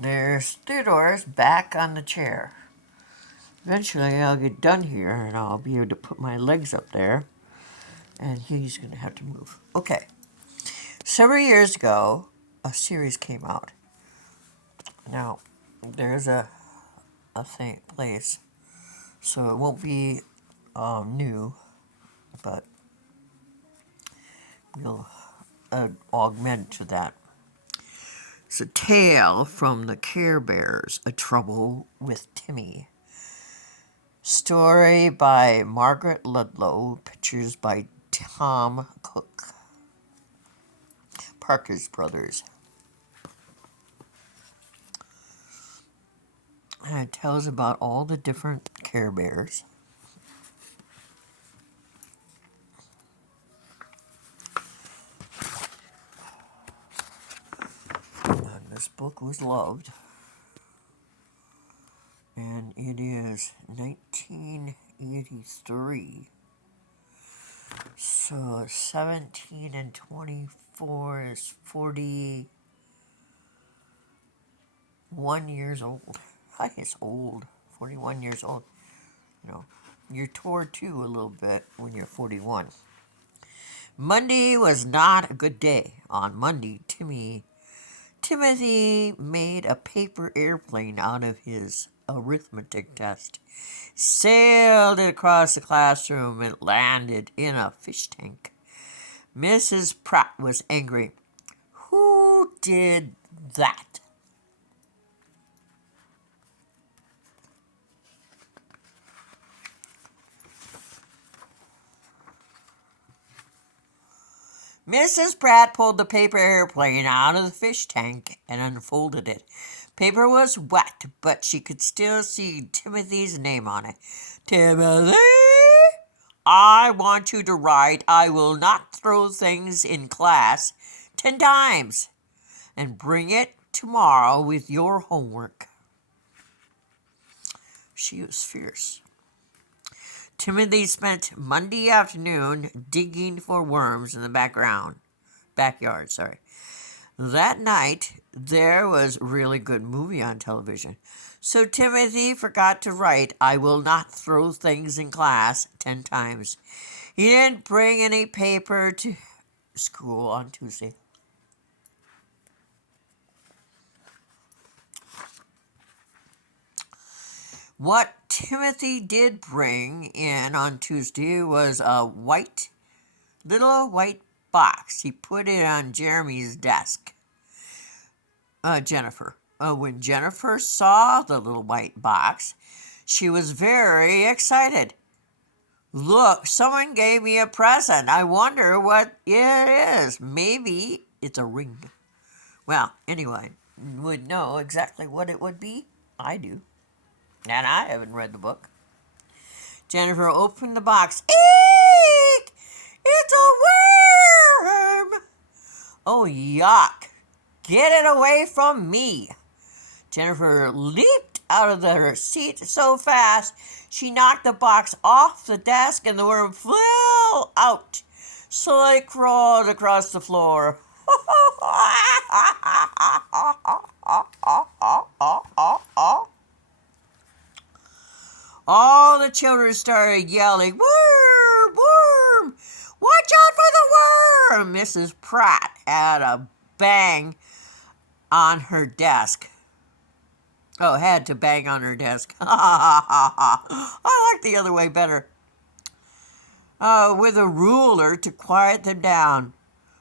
There's Theodore's back on the chair. Eventually I'll get done here and I'll be able to put my legs up there and he's going to have to move. Okay. Several years ago, a series came out. Now, there's a place, so it won't be new, but we'll augment to that. It's a tale from the Care Bears, A Trouble with Timmy. Story by Margaret Ludlow, pictures by Tom Cooke. Parker's Brothers. And it tells about all the different Care Bears. And this book was loved. And it is 1983. So 17 and 24 is 41 years old. I guess old. 41 years old. You know, you're toward too a little bit when you're 41. Monday was not a good day. On Monday, Timothy made a paper airplane out of his arithmetic test, sailed it across the classroom, and landed in a fish tank. Mrs. Pratt was angry. Who did that? Mrs. Pratt pulled the paper airplane out of the fish tank and unfolded it. Paper was wet, but she could still see Timothy's name on it. Timothy, I want you to write, I will not throw things in class 10 times, and bring it tomorrow with your homework. She was fierce. Timothy spent Monday afternoon digging for worms in the backyard. That night, there was a really good movie on television. So Timothy forgot to write, I will not throw things in class 10 times. He didn't bring any paper to school on Tuesday. What Timothy did bring in on Tuesday was a little white box. He put it on Jeremy's desk. Jennifer. When Jennifer saw the little white box, she was very excited. Look, someone gave me a present. I wonder what it is. Maybe it's a ring. Well, anyone would know exactly what it would be. I do. And I haven't read the book. Jennifer opened the box. Eek! It's a worm! Oh, yuck. Get it away from me. Jennifer leaped out of her seat so fast she knocked the box off the desk and the worm flew out. So it crawled across the floor. All the children started yelling, worm, worm, watch out for the worm. Mrs. Pratt had a bang on her desk. Oh, had to bang on her desk. I like the other way better. With a ruler to quiet them down.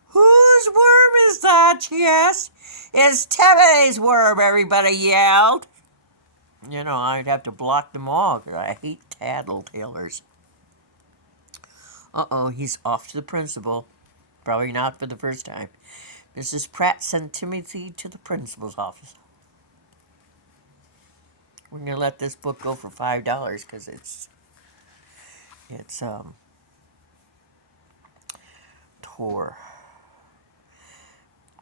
Whose worm is that? She asked. It's Timmy's worm, everybody yelled. You know, I'd have to block them all because I hate tattletalers. Uh-oh, he's off to the principal. Probably not for the first time. Mrs. Pratt sent Timothy to the principal's office. We're going to let this book go for $5 because it's tore.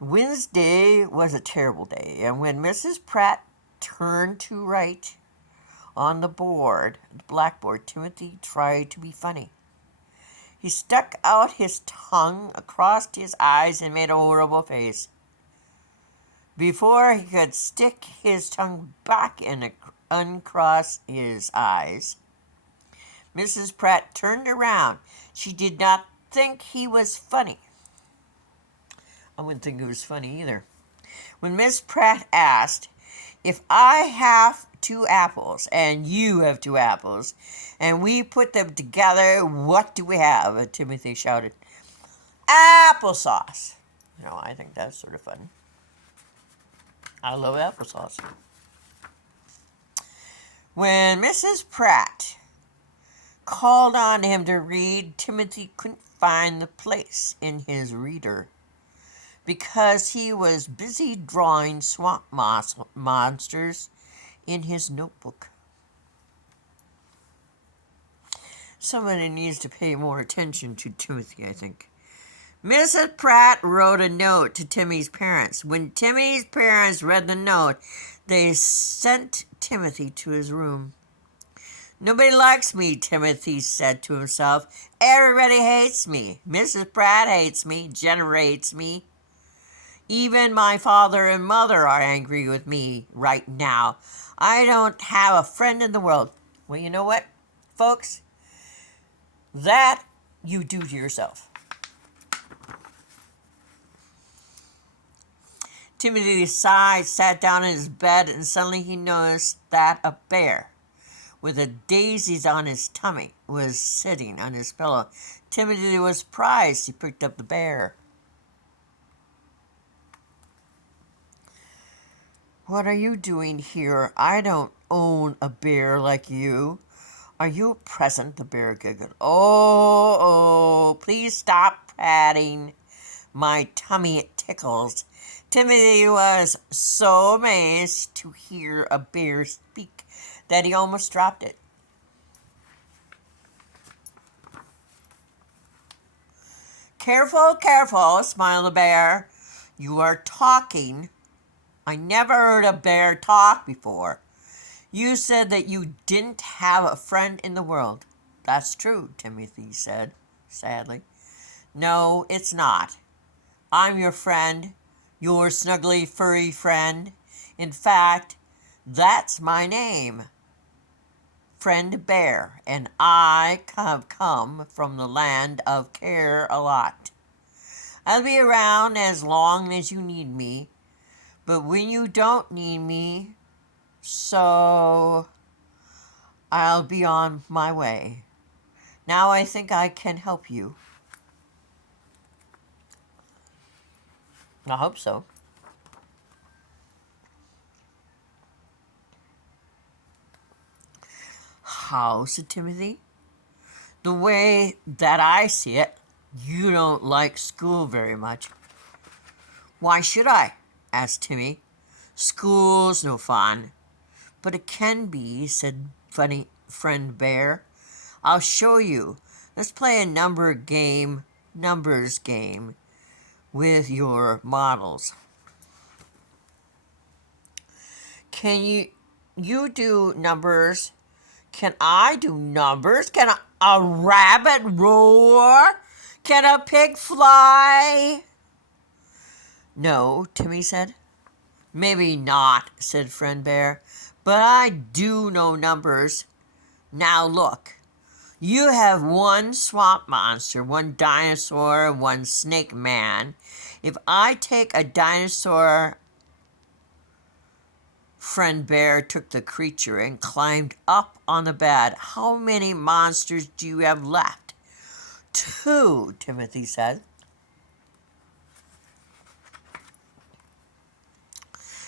Wednesday was a terrible day, and when Mrs. Pratt turned to write on the blackboard, Timothy tried to be funny. He stuck out his tongue across his eyes and made a horrible face. Before he could stick his tongue back and uncross his eyes, Mrs. Pratt turned around. She did not think he was funny. I wouldn't think it was funny either. When Miss Pratt asked, "If I have 2 apples and you have 2 apples and we put them together, what do we have?" And Timothy shouted, "Applesauce." I think that's sort of fun. I love applesauce. When Mrs. Pratt called on him to read, Timothy couldn't find the place in his reader because he was busy drawing swamp monsters in his notebook. Somebody needs to pay more attention to Timothy, I think. Mrs. Pratt wrote a note to Timmy's parents. When Timmy's parents read the note, they sent Timothy to his room. "Nobody likes me," Timothy said to himself. "Everybody hates me. Mrs. Pratt hates me. Jennifer hates me. Even my father and mother are angry with me right now. I don't have a friend in the world." Well, you know what, folks? That you do to yourself. Timothy sighed, sat down in his bed, and suddenly he noticed that a bear with the daisies on his tummy was sitting on his pillow. Timothy was surprised. He picked up the bear. "What are you doing here? I don't own a bear like you." "Are you a present?" the bear giggled. Oh, please stop patting my tummy. It tickles." Timothy was so amazed to hear a bear speak that he almost dropped it. "Careful, careful," smiled the bear. "You are talking. I never heard a bear talk before. You said that you didn't have a friend in the world." "That's true," Timothy said sadly. "No, it's not. I'm your friend, your snuggly, furry friend. In fact, that's my name, Friend Bear, and I have come from the land of Care-a-Lot. I'll be around as long as you need me, but when you don't need me, so I'll be on my way. Now I think I can help you." I hope so. "How?" said Timothy. "The way that I see it, you don't like school very much." "Why should I?" asked Timmy. "School's no fun." "But it can be," said funny Friend Bear. "I'll show you. Let's play a numbers game with your models." "Can you do numbers? Can I do numbers? Can a rabbit roar? Can a pig fly?" "No," Timmy said. "Maybe not," said Friend Bear, "but I do know numbers. Now look. You have 1 swamp monster, 1 dinosaur, and 1 snake man. If I take a dinosaur," Friend Bear took the creature and climbed up on the bed. "How many monsters do you have left?" "2," Timothy said.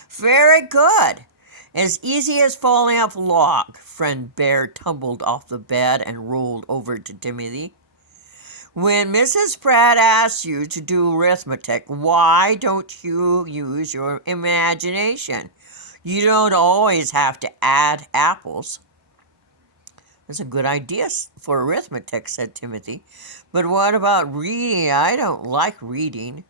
"Very good. As easy as falling off a log." Friend Bear tumbled off the bed and rolled over to Timothy. "When Mrs. Pratt asks you to do arithmetic, why don't you use your imagination? You don't always have to add apples." "That's a good idea for arithmetic," said Timothy. "But what about reading? I don't like reading.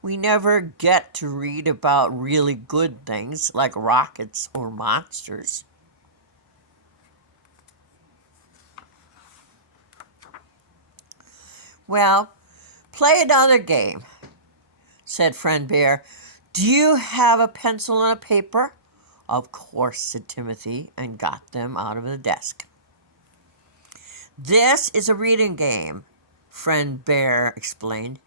We never get to read about really good things like rockets or monsters." "Well, play another game," said Friend Bear. Do you have a pencil and a paper? Of course, said Timothy, and got them out of the desk. This is a reading game, Friend Bear explained.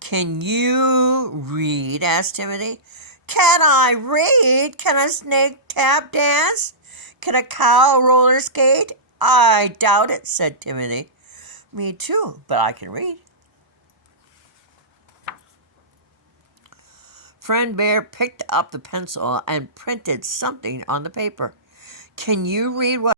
Can you read? Asked Timothy. Can I read? Can a snake tap dance? Can a cow roller skate? I doubt it, said Timothy. Me too, but I can read. Friend Bear picked up the pencil and printed something on the paper. Can you read what